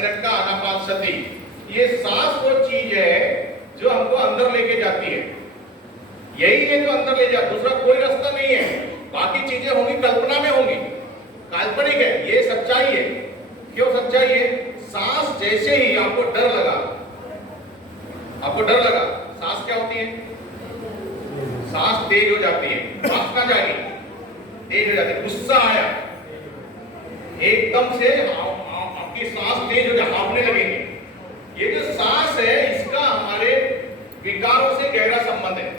Minute का आनापानसति। ये सांस वो चीज है जो हमको अंदर लेके जाती है, यही है जो अंदर ले जा, दूसरा कोई रास्ता नहीं है। बाकी चीजें होंगी कल्पना में होंगी, काल्पनिक है, ये सच्चाई है। क्यों सच्चाई है? सांस जैसे ही आपको डर लगा, आपको डर लगा, सांस क्या होती है? सांस तेज हो जाती है। सांस कहां जाएगी? तेज हो जाती है। गुस्सा आया, एकदम से आपकी सांस तेज हो जाए, हाँफने लगेगी। ये जो सांस है इसका हमारे विकारों से गहरा संबंध है,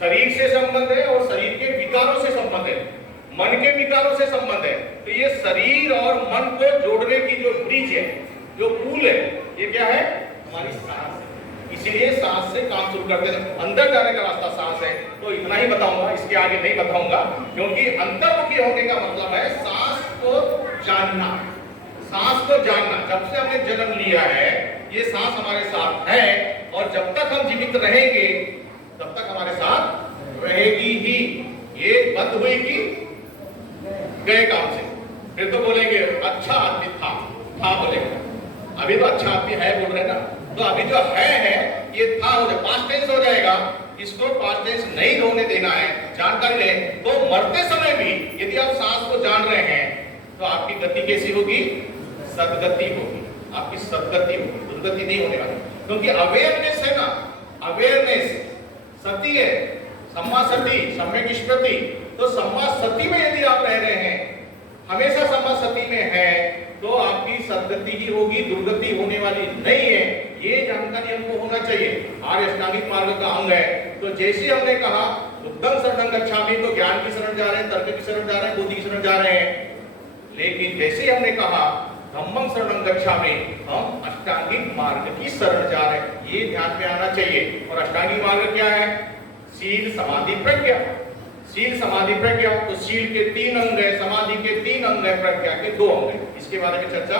शरीर से संबंध है और शरीर के विकारों से संबंध है, मन के विकारों से संबंध है। तो ये शरीर और मन को जोड़ने की जो ब्रिज है, जो पुल है, ये क्या है? हमारी सांस है। इसीलिए सांस से काम शुरू करते हैं। अंदर जाने का रास्ता सांस है। तो इतना ही बताऊंगा, इसके आगे नहीं बताऊंगा, क्योंकि अंतर्मुखी होने का मतलब है सांस को जानना, सांस को जानना। जब से हमने जन्म लिया है ये सांस हमारे साथ है, और जब तक हम जीवित रहेंगे तब तक हमारे साथ रहेगी ही। ये बंद हुई कि गए काम से, फिर तो बोलेंगे अच्छा आदमी था बोलेगा। अभी तो अच्छा आदमी है बोल रहे ना, तो अभी जो है ये था हो जाए, पास्ट टेंस हो जाएगा। इसको पास्ट टेंस नहीं होने देना है, जानकारी रहे। तो मरते समय भी यदि आप सांस को जान रहे हैं तो आपकी गति कैसी होगी? सदगति होगी, आपकी सदगति होगी, दुर्गति नहीं होने वाली। क्योंकि अवेयरनेस है ना, अवेयरनेस सती है, सम्मा सती, सम्यक स्मृति। तो सम्मा सती में यदि आप रह रहे हैं, हमेशा सम्मा सती में है, तो आपकी सदगति ही होगी, दुर्गति होने वाली नहीं है। ये जानकारी हमको होना चाहिए। आर्य अष्टांगिक मार्ग का अंग है। तो जैसे हमने कहा बुद्धं शरणं गच्छामि, तो ज्ञान की शरण जा रहे हैं, तर्क की शरण जा रहे हैं, बुद्धि की शरण जा रहे हैं। लेकिन जैसे हमने कहा धम्मं शरणं गच्छामि, हम अष्टांगिक मार्ग की शरण जा रहे हैं। ये ध्यान में आना चाहिए। और अष्टांगिक मार्ग क्या है? शील समाधि प्रज्ञा। शील समाधि प्रज्ञा, तो शील के 3 अंग है, समाधि के 3 अंग है, प्रज्ञा के 2 अंग है। इसके बारे में चर्चा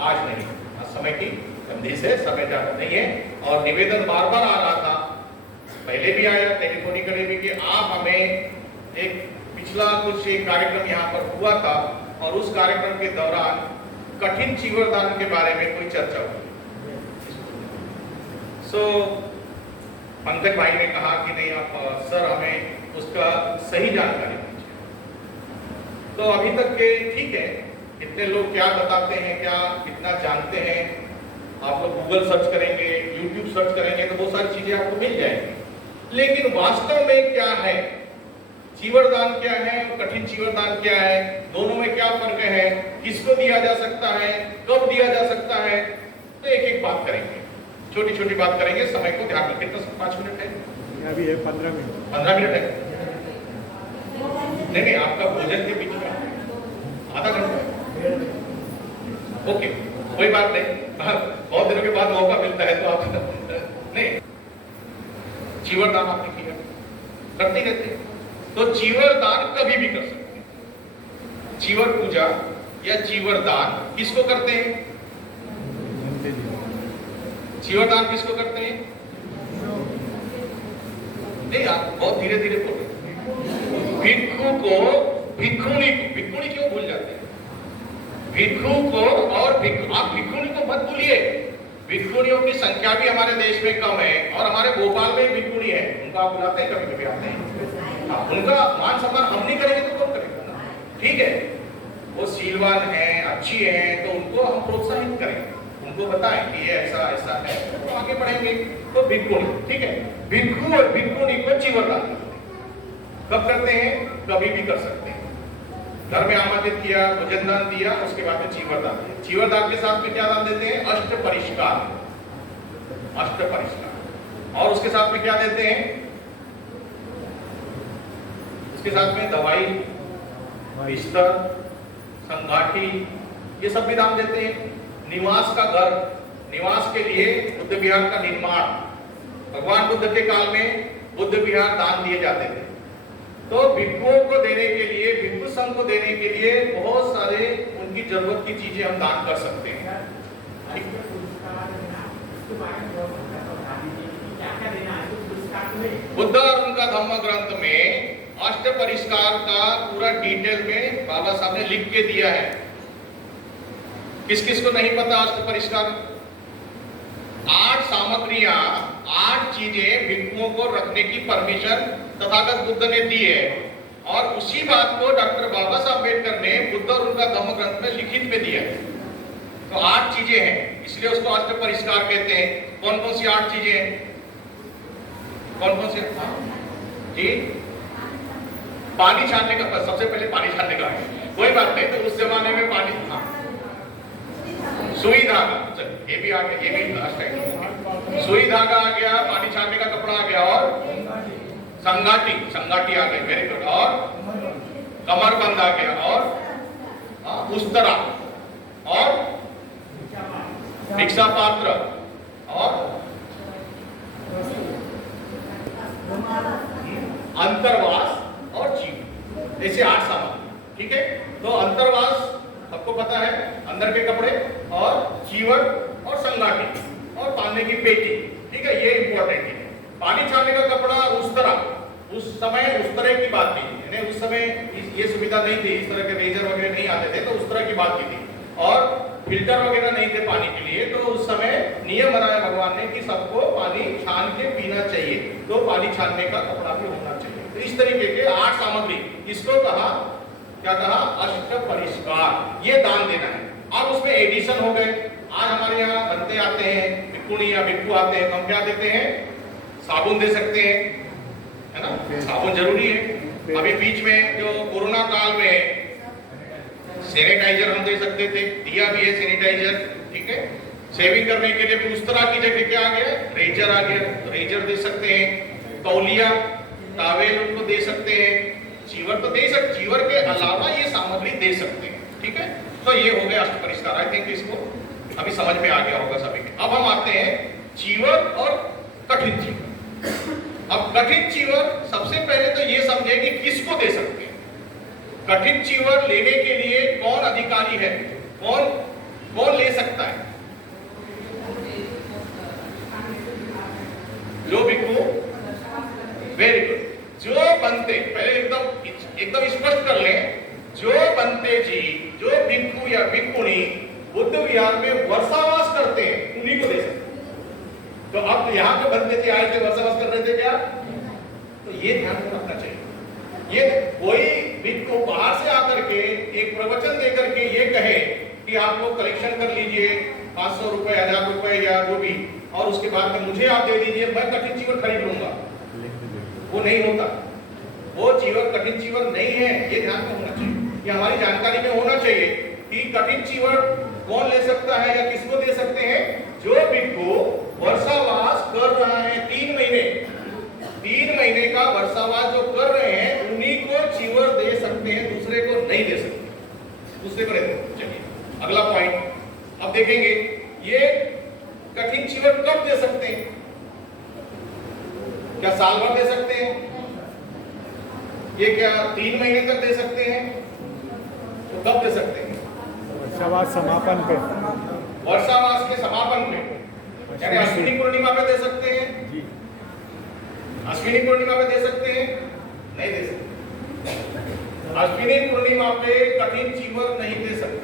आज नहीं, आज समय की कमी से समय ज्यादा नहीं है। और निवेदन बार बार आ रहा था, पहले भी आया टेलीफोनिकली भी, कि आप हमें एक पिछला कुछ एक कार्यक्रम यहाँ पर हुआ था, और उस कार्यक्रम के दौरान कठिन चीवरदान के बारे में कोई चर्चा हुई। पंकज भाई ने कहा कि नहीं आप सर हमें उसका सही जानकारी दीजिए। तो अभी तक के ठीक है, कितने लोग क्या बताते हैं, क्या कितना जानते हैं, आप लोग गूगल सर्च करेंगे, यूट्यूब सर्च करेंगे तो बहुत सारी चीजें आपको मिल जाएंगी। लेकिन वास्तव में क्या है, चीवरदान क्या है, कठिन चीवरदान क्या है, दोनों में क्या फर्क है, किसको दिया जा सकता है, कब दिया जा सकता है, तो एक एक बात करेंगे, छोटी छोटी बात करेंगे। समय को ध्यान में, कितना 5 मिनट है? अभी है 15 मिनट। 15 मिनट है? नहीं, आपका भोजन के बीच में आधा घंटा। ओके, कोई बात नहीं, बहुत दिनों के बाद मौका मिलता है तो आप नहीं। चीवरदान आपने किया, करते रहते हैं, तो चीवरदान कभी भी कर सकते हैं। चीवर पूजा या चीवरदान किसको करते हैं? चीवरदान किसको करते हैं? नहीं, आप बहुत धीरे धीरे बोलो। भिक्षु को, भिक्षुणी को, भिक्षुणी क्यों भूल जाते हैं? भिक्षु को और आप भिक्षुणी को मत भूलिए। भिक्षुणियों की संख्या भी हमारे देश में कम है, और हमारे भोपाल में भिक्षुणी है, उनको आप बुलाते हैं कभी कभी आते हैं। उनका मान सम्मान हम नहीं करेंगे तो कौन करेगा ना? ठीक है, वो शीलवान है, अच्छी है, तो उनको हम प्रोत्साहित करें, उनको बताएं कि ये ऐसा ऐसा है, तो आगे बढ़ेंगे। तो भिक्षुणी, ठीक है, भिक्षु और भिक्षुणी को चीवरदान कब करते हैं? कभी भी कर सकते हैं। घर में आमंत्रित किया, भोजन दान दिया, उसके बाद में चीवरदान दिया। चीवरदान के साथ में क्या दान देते हैं? अष्ट परिष्कार, अष्ट परिष्कार। और उसके साथ में क्या देते हैं? उसके साथ में दवाई, बिस्तर, संगाठी, ये सब भी दान देते हैं। निवास का घर, निवास के लिए बुद्ध विहार का निर्माण, भगवान बुद्ध के काल में बुद्ध विहार दान दिए जाते थे। तो भिक्षुओं को देने के लिए, भिक्षु संघ को देने के लिए बहुत सारे उनकी जरूरत की चीजें हम दान कर सकते हैं। बुद्ध और उनका धम्म ग्रंथ में अष्ट परिष्कार का पूरा डिटेल में बाबा साहब ने लिख के दिया है किस किस को नहीं पता अष्ट परिष्कार? 8 सामग्रियां, 8 चीजें भिक्षुओं को रखने की परमिशन तथागत बुद्ध ने दी है, और उसी बात को डॉक्टर बाबा साहब अम्बेडकर ने बुद्ध और उनका धम्म ग्रंथ में लिखित में दिया है। तो 8 चीजें हैं, इसलिए उसको अष्ट परिष्कार कहते हैं। कौन कौन सी 8 चीजें हैं? कौन कौन सी? जी, पानी छानने का, सबसे पहले पानी छानने का है, कोई बात नहीं, तो उस जमाने में पानी, हाँ, सुई धागा, ये भी आ गया, ये भी लास्ट है, सुई धागा आ गया, पानी छानने का कपड़ा आ गया, और संगाटी, संगाटी आ गई, वेरी गुड, और कमरबंद आ गया, और उस्तरा, और भिक्षा पात्र, और अंतरवास और जीव, ऐसे 8 सामान। ठीक है, तो अंतरवास सबको पता है, अंदर के कपड़े, और चीवर, और संगाटी, और पालने की पेटी। ठीक है, ये इंपॉर्टेंट है। पानी छानने का कपड़ा, उस्तरा, उस समय उस्तरे की बात की, यानी उस समय ये सुविधा नहीं थी, इस तरह के रेजर वगैरह नहीं आते थे, तो उस तरह की बात की थी, और फिल्टर वगैरह नहीं थे पानी के लिए, तो उस समय नियम बनाया भगवान ने कि सबको पानी छान के पीना चाहिए, तो पानी छानने का कपड़ा भी होना चाहिए। तो इस तरीके के 8 सामग्री, इसको कहा, क्या कहा? अष्ट परिष्कार। ये दान देना है। अब उसमें एडिशन हो गए। आज हमारे यहाँ बंदे आते हैं, भिक्षुणी या भिक्षु आते हैं, तो हम क्या देते हैं? साबुन दे सकते हैं, है ना, साबुन जरूरी है। अभी बीच में जो कोरोना काल में सैनिटाइजर हम दे सकते थे, दिया भी है सैनिटाइजर। ठीक है, शेविंग करने के लिए भी उस तरह की जगह क्या आ गया? रेजर आ गया, रेजर दे सकते हैं। तौलिया, टॉवेल उनको दे सकते हैं। चीवर तो दे सकते, चीवर के अलावा ये सामग्री दे सकते हैं। ठीक है, तो ये हो गया अष्ट परिष्कार। आई थिंक इसको अभी समझ में आ गया होगा सभी के। अब हम आते हैं चीवर और कठिन चीवर। अब कठिन चीवर, सबसे पहले तो ये समझे कि किसको दे सकते हैं। कठिन चीवर लेने के लिए कौन अधिकारी है, कौन ले सकता है? जो भिक्षु, वेरी गुड, जो बनते, पहले एकदम स्पष्ट कर लें, जो बनते जी, जो भिक्षु या भिक्षुणी बुद्ध विहार में वर्षावास करते हैं, उन्हीं को दे सकते हैं। तो अब यहाँ पे बनते जी आए थे, वर्षावास कर रहे थे क्या? तो ये ध्यान में रखना चाहिए। ये कोई भिक्षु बाहर से आकर के एक प्रवचन देकर के ये कहे कि आप लोग कलेक्शन कर लीजिए 500 रुपए, 1000 रुपए या जो भी, और उसके बाद में मुझे आप दे दीजिए, मैं कठिन चीवर खरीद लूंगा, वो नहीं होता। वो चीवर कठिन चीवर नहीं है, ये ध्यान में होना चाहिए। ये हमारी जानकारी में होना चाहिए कि कठिन चीवर कौन ले सकता है या किसको दे सकते हैं? जो भिक्षु वर्षावास कर रहा है 3 महीने, 3 महीने का वर्षावास जो कर रहे हैं, उन्हीं को चीवर दे सकते हैं, दूसरे को नहीं दे सकते। दूसरे को नहीं दे सकते। चलिए अगला पॉइंट अब देखेंगे, ये कठिन चीवर कब दे सकते हैं? क्या साल भर दे सकते हैं? ये क्या 3 महीने तक दे सकते हैं? तो कब दे सकते हैं? वर्षावास समापन पे, वर्षावास के समापन पे, यानी अश्विनी पूर्णिमा पे दे सकते हैं जी। अश्विनी पूर्णिमा पे दे सकते हैं? नहीं दे सकते। अश्विनी पूर्णिमा पे कठिन चीवर नहीं दे सकते।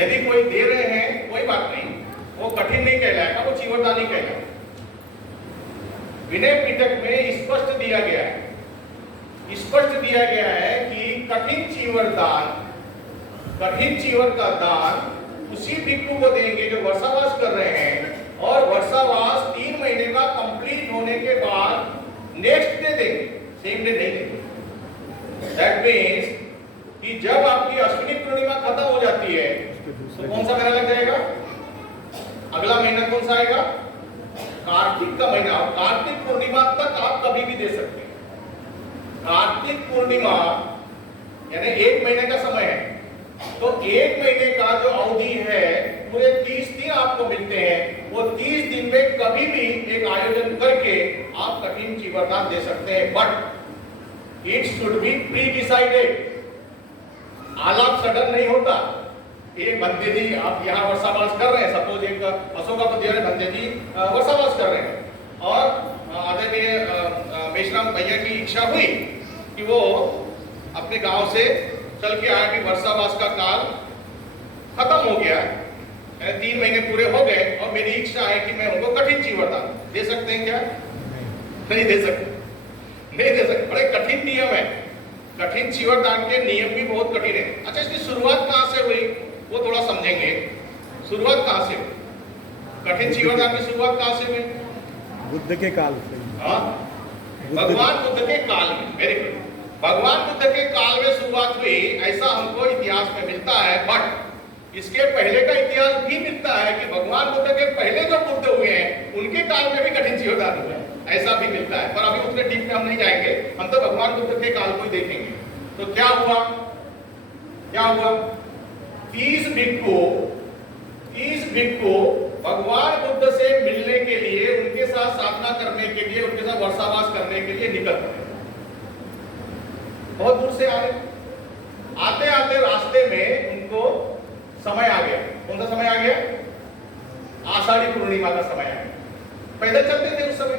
यदि कोई दे रहे हैं कोई बात नहीं, वो कठिन नहीं कहलाएगा, वो चीवरदानी कहलाएगा। विनय पिटक में स्पष्ट दिया गया है, स्पष्ट दिया गया है कि कठिन चीवर दान, कठिन चीवर का दान उसी भिक्षु को देंगे जो वर्षावास कर रहे हैं, और वर्षावास 3 महीने का कंप्लीट होने के बाद नेक्स्ट डे देंगे, सेम डे नहीं देंगे। दैट मीन्स कि जब आपकी अश्विनी पूर्णिमा खत्म हो जाती है तो कौन सा महीना लग जाएगा? अगला महीना कौन सा आएगा? कार्तिक का महीना। कार्तिक पूर्णिमा तक आप कभी भी दे सकते हैं। कार्तिक पूर्णिमा यानी 1 महीने का समय है, तो 1 महीने का जो अवधि है, पूरे 30 दिन आपको मिलते हैं। वो 30 दिन में कभी भी एक आयोजन करके आप कठिन चीवरदान दे सकते हैं, but it should be pre decided. आलाप सडन नहीं होता। एक बंदे जी आप यहाँ वर्षावास कर रहे हैं, सपोज एक अशोका पतियारे बंदे जी वर्षावास कर रहे हैं, और आदरणीय मेश्राम भैया की इच्छा हुई कि वो अपने गांव से चल के आए कि वर्षावास का काल खत्म हो गया, 3 महीने पूरे हो गए और मेरी इच्छा है कि मैं उनको कठिन चीवरदान दे सकते हैं क्या? नहीं दे सकते, नहीं दे सकते। बड़े कठिन नियम है, कठिन चीवरदान के नियम भी बहुत कठिन है। अच्छा, इसकी शुरुआत कहाँ से हुई वो थोड़ा समझेंगे। शुरुआत कहाँ से हुई? कठिन चीवरदान की शुरुआत कहाँ से हुई? बुद्ध के काल से। हाँ, भगवान बुद्ध के काल में। वेरी गुड, भगवान बुद्ध के काल में शुरुआत हुई ऐसा हमको इतिहास में मिलता है। बट इसके पहले का इतिहास भी मिलता है कि भगवान बुद्ध के पहले जो बुद्ध हुए हैं उनके काल में भी कठिन चीवरदान हुआ है, ऐसा भी मिलता है। पर अभी उतने डीप में हम नहीं जाएंगे, हम तो भगवान बुद्ध के काल को ही देखेंगे। तो क्या हुआ, क्या हुआ? 30 भिक्षु भगवान बुद्ध से मिलने के लिए, उनके साथ साधना करने के लिए, उनके साथ वर्षावास करने के लिए निकल पड़े। बहुत दूर से आए, आते आते रास्ते में उनको समय आ गया। कौन सा समय आ गया? आषाढ़ी पूर्णिमा का समय आ गया। पैदल चलते थे उस समय,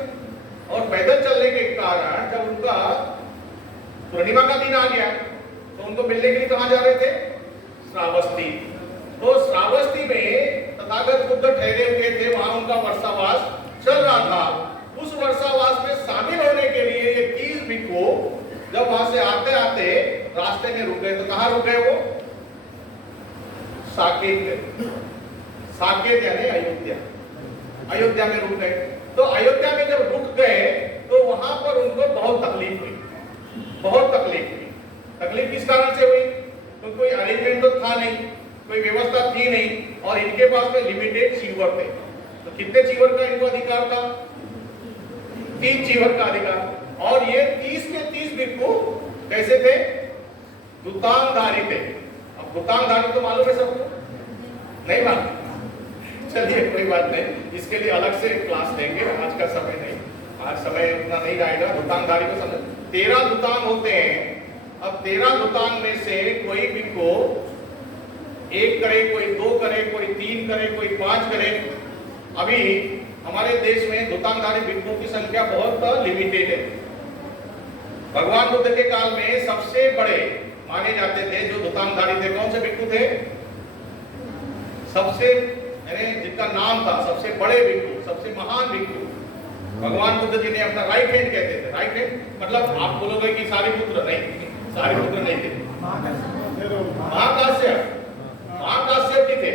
और पैदल चलने के कारण जब उनका पूर्णिमा का दिन आ गया तो उनको मिलने के लिए कहां जा रहे थे? श्रावस्ती। तो श्रावस्ती में तथागत बुद्ध ठहरे हुए थे, वहां उनका वर्षावास चल रहा था। उस वर्षावास में शामिल होने के लिए ये 30 भिक्षु जब वहां से आते आते रास्ते में रुक गए। तो कहां रुक गए वो? साकेत गए। साकेत यानी अयोध्या, अयोध्या में रुक गए। तो अयोध्या में जब रुक गए तो वहां पर उनको बहुत तकलीफ हुई, बहुत तकलीफ हुई। तकलीफ किस कारण से हुई? तो कोई अरेंजमेंट तो था नहीं, कोई व्यवस्था थी नहीं, और इनके पास में लिमिटेड चीवर थे। तो कितने चीवर का इनको अधिकार था? 3 चीवर का अधिकार। और ये 30 के 30 भिक्षु कैसे थे? दुतांगधारी थे। अब दुतांगधारी तो मालूम है सबको? नहीं मालूम? चलिए कोई बात नहीं, इसके लिए अलग से क्लास लेंगे, आज का समय नहीं, आज समय उतना नहीं रहेगा। दुतांगधारी को समझ, 13 दुतांग होते हैं। अब 13 दुतांग में से कोई भिक्षु 1 करे, कोई 2 करे, कोई 3 करे, कोई 5 करे। अभी हमारे देश में दुतांगधारी भिक्षुओं की संख्या बहुत लिमिटेड है। भगवान बुद्ध के काल में सबसे बड़े माने जाते थे जो दुतांगधारी थे, कौन से भिक्षु थे? सबसे, यानी जिनका नाम था सबसे बड़े भिक्षु, सबसे महान भिक्षु भगवान बुद्ध जी ने अपना राइट हैंड कहते थे। राइट हैंड मतलब आप बोलोगे कि सारिपुत्र, नहीं, सारिपुत्र नहीं थे। महाकाश्यप, महाकाश्यप जी थे।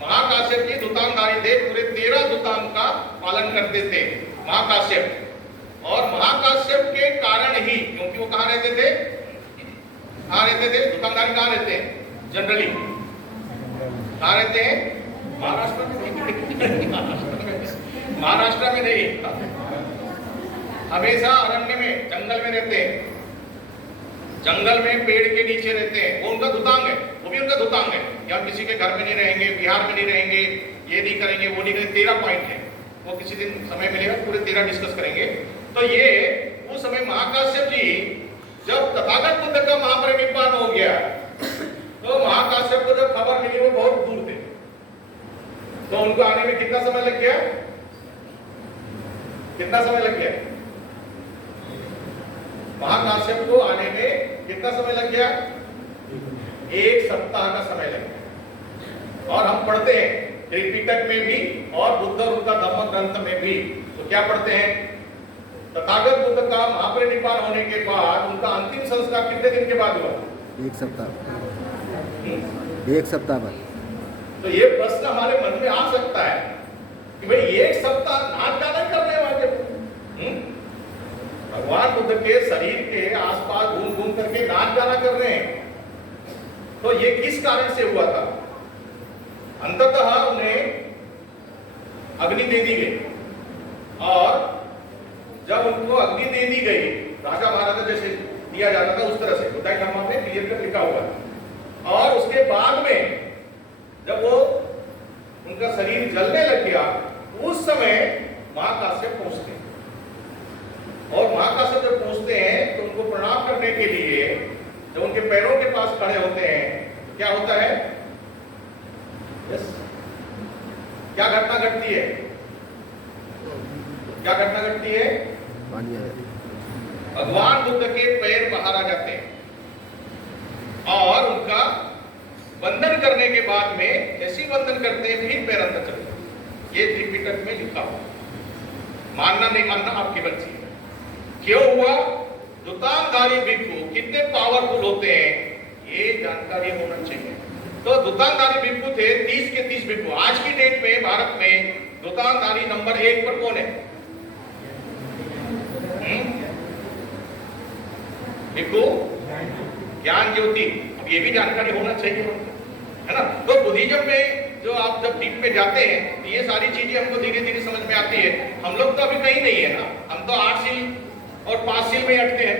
महाकाश्यप जी दुतांगधारी थे, पूरे 13 दुतांग का पालन करते थे महाकाश्यप। और महाकाश्यप के कारण ही, क्योंकि वो कहाँ रहते थे? कहाँ रहते थे? दुकानदारी कहाँ रहते हैं जनरली? कहाँ रहते हैं? महाराष्ट्र में। महाराष्ट्र में नहीं, हमेशा अरण्य में, जंगल में रहते हैं। जंगल में पेड़ के नीचे रहते हैं, वो उनका दुतांग है, वो भी उनका दुतांग है। या किसी के घर में नहीं रहेंगे, बिहार में नहीं रहेंगे, ये नहीं करेंगे, वो नहीं करेंगे। 13 पॉइंट है, वो किसी दिन समय मिलेगा पूरे 13 डिस्कस करेंगे। तो ये उस समय महाकाश्यप जी जब तथागत बुद्ध का महापरिनिर्वाण हो गया तो महाकाश्यप को जब खबर मिली, वो बहुत दूर थे, तो उनको आने में कितना समय लग गया? कितना समय लग गया? महाकाश्यप को आने में कितना समय लग गया? 1 सप्ताह का समय लग गया। और हम पढ़ते हैं त्रिपिटक में भी और बुद्ध और उनका धम्म ग्रंथ में भी, तो क्या पढ़ते हैं? तथागत बुद्ध का महापरिनिर्वाण होने के बाद उनका अंतिम संस्कार कितने दिन के बाद हुआ? 1 सप्ताह, 1 सप्ताह बाद। तो ये प्रश्न हमारे मन में आ सकता है कि भाई 1 सप्ताह नाच गाना कर रहे हैं वहां, भगवान बुद्ध के शरीर के आसपास घूम घूम करके नाच गाना कर रहे हैं। तो ये किस कारण से हुआ था? अंततः उन्हें अग्नि दे दी गई, और जब उनको अग्नि दे दी गई, राजा महाराजा जैसे दिया जाता था उस तरह से, बुद्धाई धम्मा में क्लियर कर लिखा हुआ है। और उसके बाद में जब वो उनका शरीर जलने लग गया, उस समय महाकाश्यप पहुंचते हैं। और महाकाश्यप जब पहुंचते हैं तो उनको प्रणाम करने के लिए जब उनके पैरों के पास खड़े होते हैं, क्या होता है? क्या घटना घटती है? क्या घटना घटती है? भगवान बुद्ध के पैर बाहर आ जाते हैं और उनका वंदन करने होने के बाद में ऐसी वंदन करते हैं, फिर पैर अंदर चलते हैं। ये त्रिपिटक में लिखा हुआ, मानना नहीं मानना आपकी मर्जी है। क्यों हुआ? दुतांगधारी भिक्षु कितने पावरफुल होते हैं, ये जानकारी होना चाहिए। तो दुतांगधारी भिक्षु थे 30 के 30 भिक्षु। आज की डेट में भारत में दुतांगधारी नंबर 1 पर कौन है? भिक्षु ज्ञान ज्योति। अब ये भी जानकारी होना चाहिए, है ना। तो बुद्धिज्म में जो आप जब डीप में जाते हैं तो ये सारी चीजें हमको धीरे धीरे समझ में आती है। हम लोग तो अभी कहीं नहीं है ना, हम तो 8 सील और 5 सील में अटके हैं।